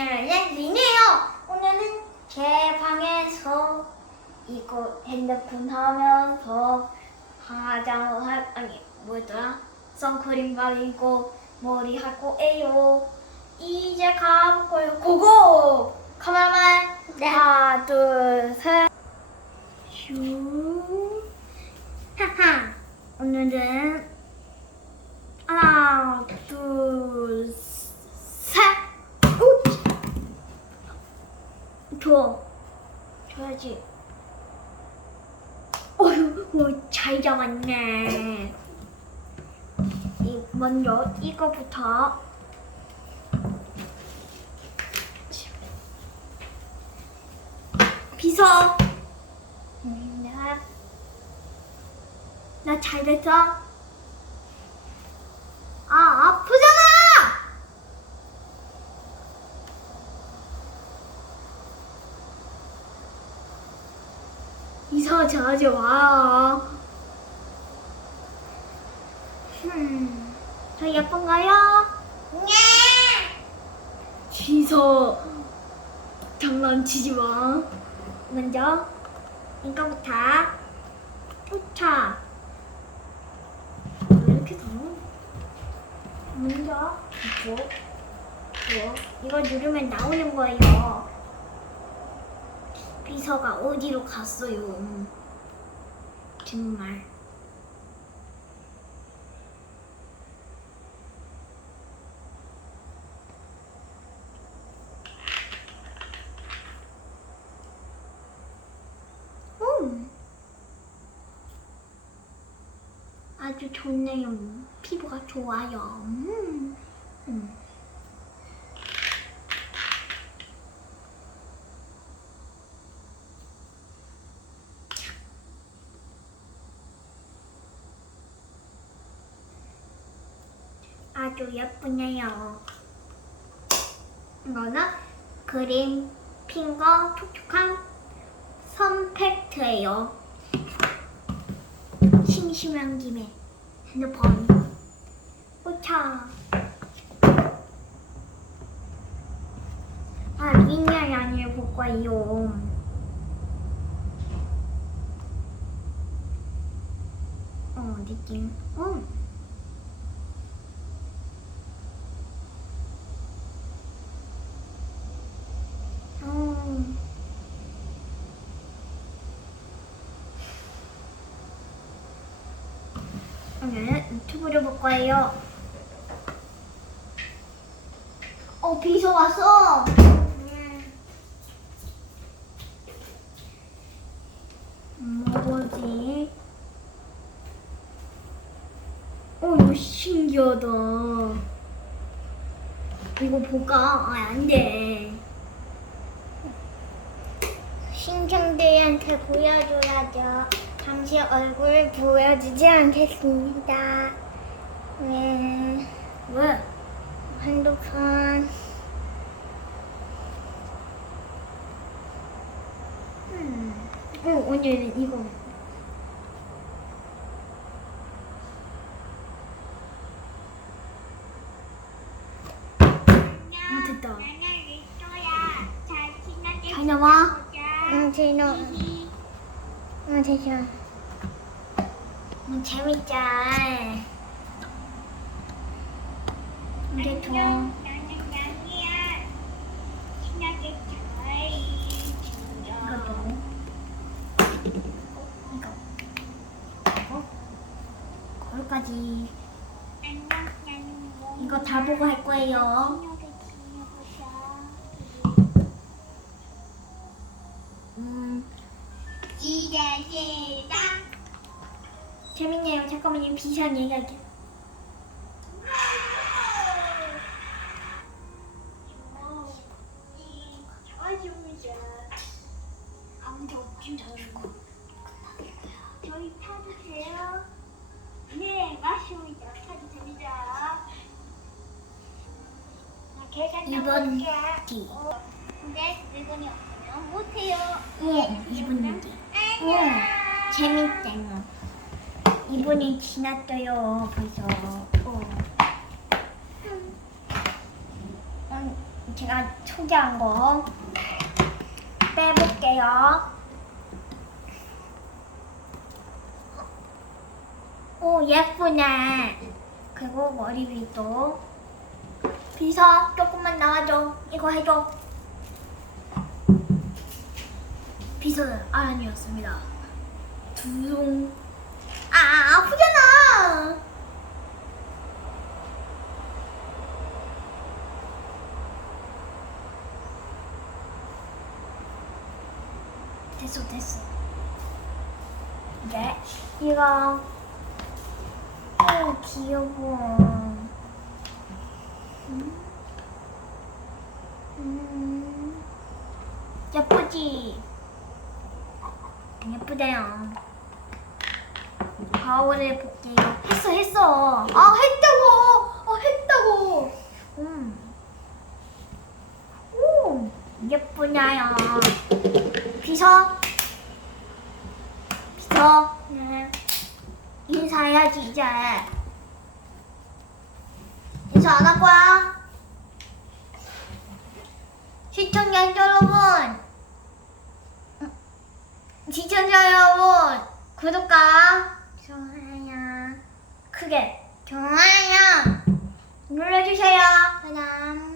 오늘은 리니에요. 오늘은 제 방에서 이거 핸드폰 하면서 화장을 할 아니 뭐더라 선크림 바르고 머리 할 거예요. 이제 가볼. 고고 카메라만 네. 하나 둘 셋. 슈 하하 오늘은 하나 둘 셋. 오! 줘. 줘야지. 어휴, 어, 잘 잡았네. 이, 먼저 이거부터. 비서. 음, 나, 나잘 됐어? 아, 아프잖아! 이상하지 하지 마. 흠, 저 예쁜가요? 네. 지서 장난치지 마. 먼저 이거부터 포차. 왜 이렇게 더워? 먼저 이거 이거 이거 누르면 나오는 거예요. 비서가 어디로 갔어요? 정말. 음. 아주 좋네요. 피부가 좋아요. 음. 음. 아주 예쁘네요. 이거는 그린 핑거 촉촉한 선팩트예요. 심심한 김에 핸드폰 포차. 아 미니아이 아니에요 볼 거예요. 어 느낌. 어. 어. 오늘은 유튜브를 볼 거예요. 어, 비서 왔어. 음, 뭐지? 어, 이거 신기하다. 이거 볼까? 아, 안 돼. 신청들한테 보여줘야죠. 잠시 얼굴 보여주지 않겠습니다. 네. 왜? 핸드폰. 음. 어, 오늘은 이거. 어, 됐다. 잘 나와? 응. 응, 진호. 음, 재밌자. 이제 더. 이거. 거기까지. 이거 다 보고 할 거예요. 음, 이제 시작. 재밌네요. 잠깐만요. 비상 얘기할게. 아무도 없지 저주고. 저희 타주세요. 네, 맞습니다. 타주됩니다. 계산 이번 넣어볼게. 뒤. 어, 근데 물건이 없으면 못해요. 응, 2분 뒤. 응, 재밌대요. 2분이 지났어요, 벌써. 어. 응, 제가 소개한 거 빼볼게요. 오 예쁘네. 그리고 머리 위도 비서 조금만 나와줘. 이거 해줘. 비서는 아란이었습니다. 두둥. 아 아프잖아. 됐어 됐어. 이제 이거 오 귀여워. 음. 음. 예쁘지? 예쁘대요. 거울을 볼게요. 했어, 했어. 아, 했다고! 아, 했다고! 음. 오, 예쁘냐요. 비서. 비서. 네. 인사해야지, 이제. 인사 안 할 거야? 시청자 여러분! 시청자 여러분 구독과 크게 좋아요. 눌러주세요. 그럼